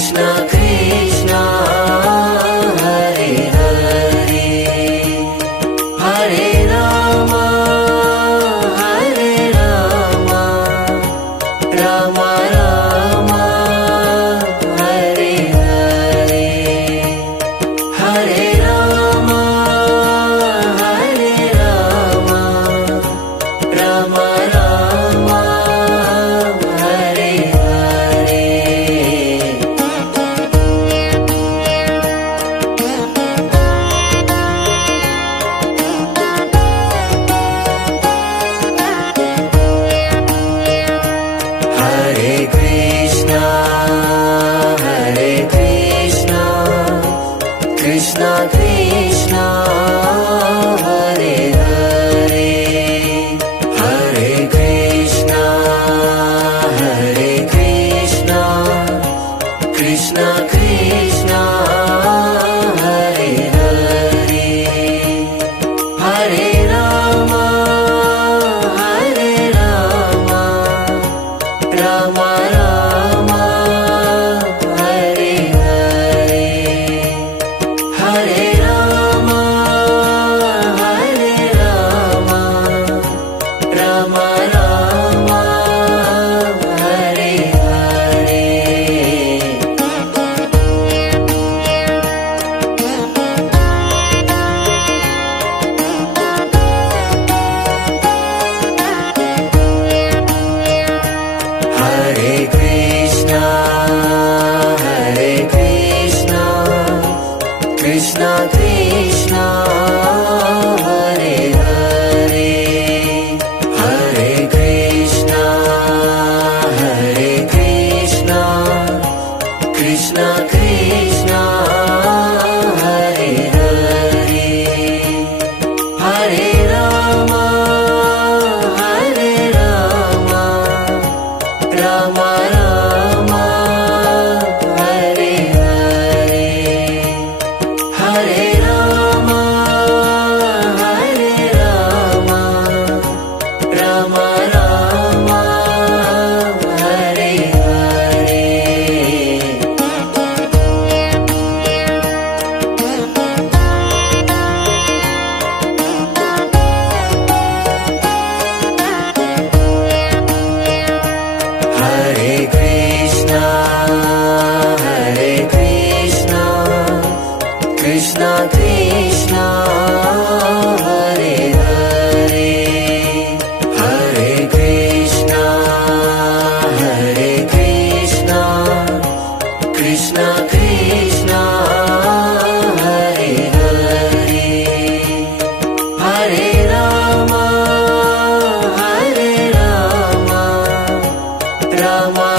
Krishna Krishna Hare Hare Hare Rama Hare Rama Rama Rama Hare Hare Hare Rama Hare Rama Rama Rama Hare Hare Hare Krishna Krishna Krishna Hare Hare Hare Krishna Krishna Krishna Hare Hare Hare Rama Rama Rama Hare Hare Hare Rama Rama Rama Hare Hare Hare Krishna Krishna Krishna Hare Hare Hare Krishna Krishna Krishna Hare Hare Hare Rama Rama Rama Hare Hare Hare Rama Rama Rama Hare Hare Hare Krishna Krishna Krishna Hare Hare Hare Krishna Krishna Krishna Hare Hare Hare Rama Rama